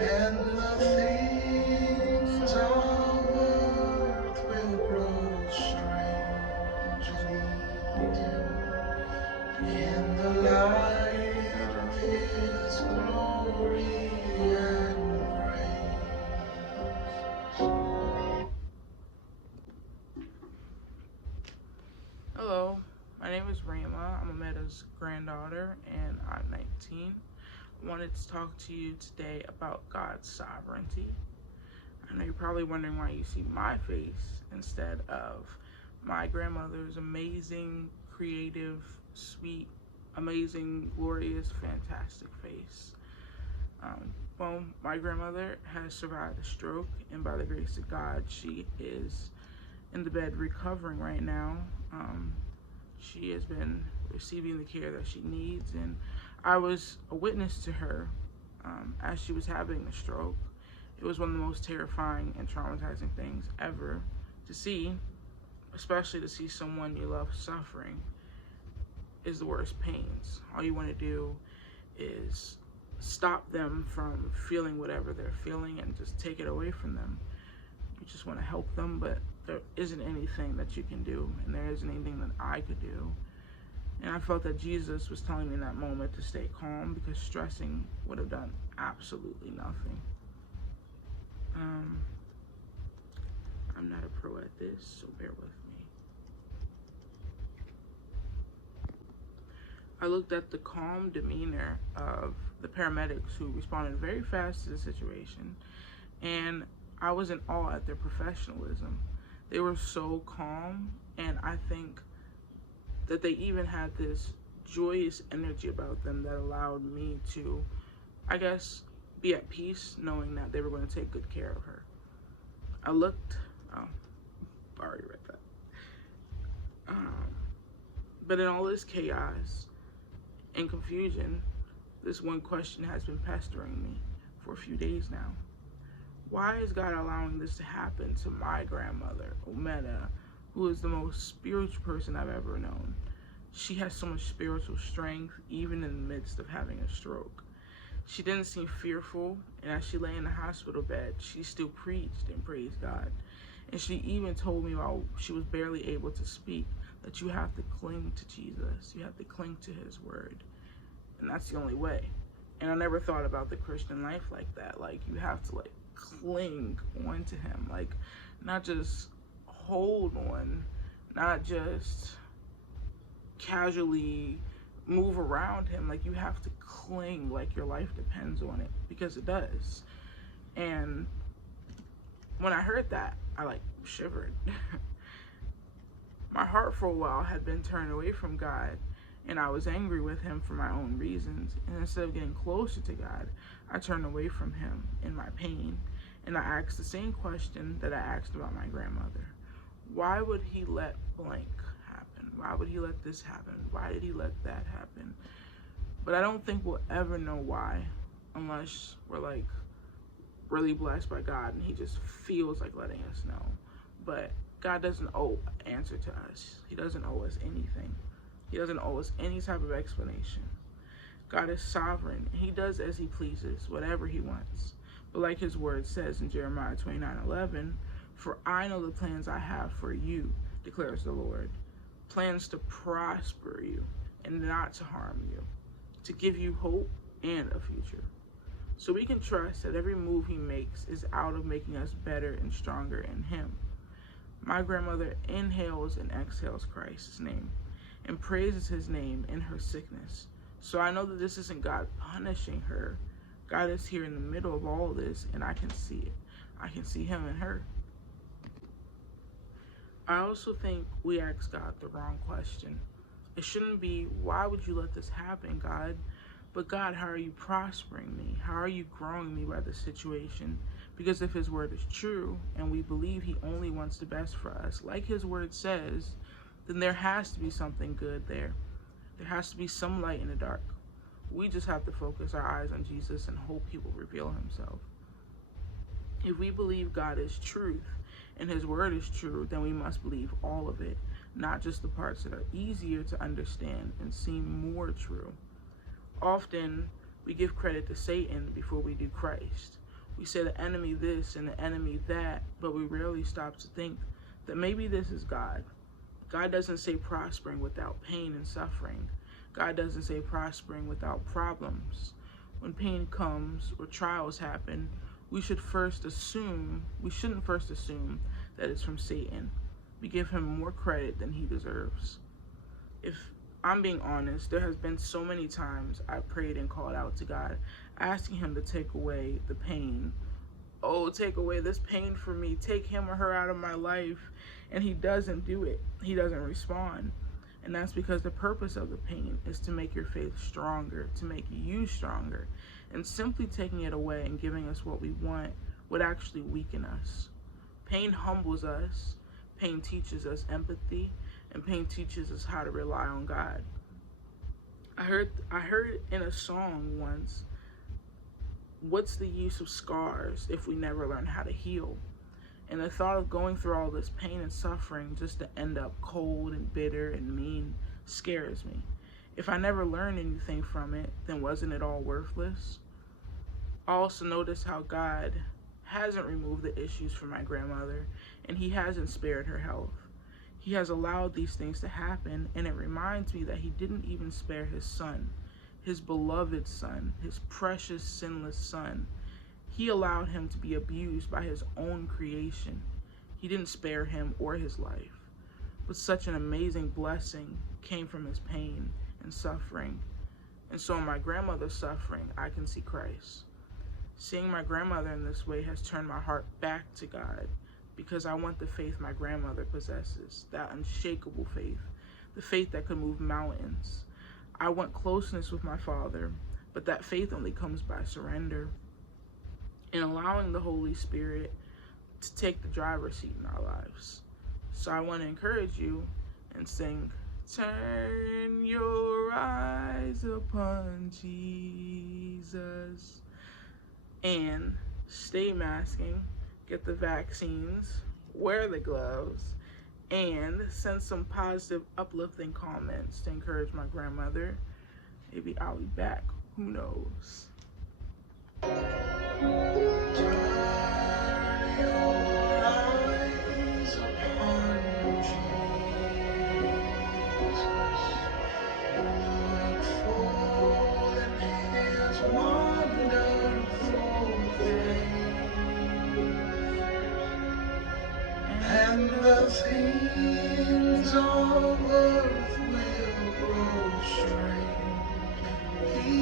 and the things of earth will grow strangely dim in the light of His glory and grace. Hello, my name is Rama. I'm Ameda's granddaughter and I'm 19. I wanted to talk to you today about God's sovereignty. I know you're probably wondering why you see my face instead of my grandmother's amazing, creative, sweet, amazing, glorious, fantastic face. Well, my grandmother has survived a stroke, and by the grace of God, she is in the bed recovering right now. She has been receiving the care that she needs, and I was a witness to her as she was having the stroke. It was one of the most terrifying and traumatizing things ever to see, especially to see someone you love suffering. Is the worst pains. All you want to do is stop them from feeling whatever they're feeling and just take it away from them. You just want to help them, but there isn't anything that you can do, and there isn't anything that I could do. And I felt that Jesus was telling me in that moment to stay calm because stressing would have done absolutely nothing. I'm not a pro at this, so bear with me. I looked at the calm demeanor of the paramedics who responded very fast to the situation, and I was in awe at their professionalism. They were so calm, and I think that they even had this joyous energy about them that allowed me to, I guess, be at peace knowing that they were going to take good care of her. I looked, oh, I already read that. But in all this chaos and confusion, this one question has been pestering me for a few days now. Why is God allowing this to happen to my grandmother, Omeda, who is the most spiritual person I've ever known? She has so much spiritual strength, even in the midst of having a stroke. She didn't seem fearful, and as she lay in the hospital bed, she still preached and praised God. And she even told me while she was barely able to speak that you have to cling to Jesus. You have to cling to His word. And that's the only way. And I never thought about the Christian life like that. Like, you have to, like, cling on to Him. Like, not just hold on, not just casually move around Him. Like, you have to cling like your life depends on it, because it does. And when I heard that, I, like, shivered. My heart for a while had been turned away from God, and I was angry with Him for my own reasons. And instead of getting closer to God, I turned away from Him in my pain, and I asked the same question that I asked about my grandmother. Why would He let blank happen? Why would He let this happen? Why did He let that happen? But I don't think we'll ever know why unless we're, like, really blessed by God and He just feels like letting us know. But God doesn't owe an answer to us. He doesn't owe us anything. He doesn't owe us any type of explanation. God is sovereign. He does as He pleases, whatever He wants. But like His word says in Jeremiah 29:11, "For I know the plans I have for you, declares the Lord, plans to prosper you and not to harm you, to give you hope and a future." So we can trust that every move He makes is out of making us better and stronger in Him. My grandmother inhales and exhales Christ's name and praises His name in her sickness. So I know that this isn't God punishing her. God is here in the middle of all of this, and I can see it. I can see Him in her. I also think we ask God the wrong question. It shouldn't be, why would you let this happen, God? But God, how are you prospering me? How are you growing me by this situation? Because if His word is true, and we believe He only wants the best for us, like His word says, then there has to be something good there. There has to be some light in the dark. We just have to focus our eyes on Jesus and hope He will reveal Himself. If we believe God is truth and His word is true, then we must believe all of it, not just the parts that are easier to understand and seem more true. Often, we give credit to Satan before we do Christ. We say the enemy this and the enemy that, but we rarely stop to think that maybe this is God. God doesn't say prospering without pain and suffering. God doesn't say prospering without problems. When pain comes or trials happen, we shouldn't first assume that it's from Satan. We give him more credit than he deserves. If I'm being honest, there has been so many times I prayed and called out to God, asking him to take away the pain. Oh, take away this pain from me. Take him or her out of my life. And he doesn't do it. He doesn't respond. And that's because the purpose of the pain is to make your faith stronger, to make you stronger. And simply taking it away and giving us what we want would actually weaken us. Pain humbles us. Pain teaches us empathy. And pain teaches us how to rely on God. I heard in a song once, what's the use of scars if we never learn how to heal? And the thought of going through all this pain and suffering just to end up cold and bitter and mean scares me. If I never learned anything from it, then wasn't it all worthless? I also noticed how God hasn't removed the issues from my grandmother, and he hasn't spared her health. He has allowed these things to happen, and it reminds me that he didn't even spare his son, his beloved son, his precious, sinless son. He allowed him to be abused by his own creation. He didn't spare him or his life. But such an amazing blessing came from his pain and suffering. And so in my grandmother's suffering, I can see Christ. Seeing my grandmother in this way has turned my heart back to God, because I want the faith my grandmother possesses, that unshakable faith, the faith that could move mountains. I want closeness with my Father, but that faith only comes by surrender and allowing the Holy Spirit to take the driver's seat in our lives. So I want to encourage you and sing, turn your eyes upon Jesus, and stay masking, get the vaccines, wear the gloves, and send some positive, uplifting comments to encourage my grandmother. Maybe I'll be back. Who knows? Turn your eyes upon Jesus. Look full in his wonderful face, and the things of earth will grow strange. He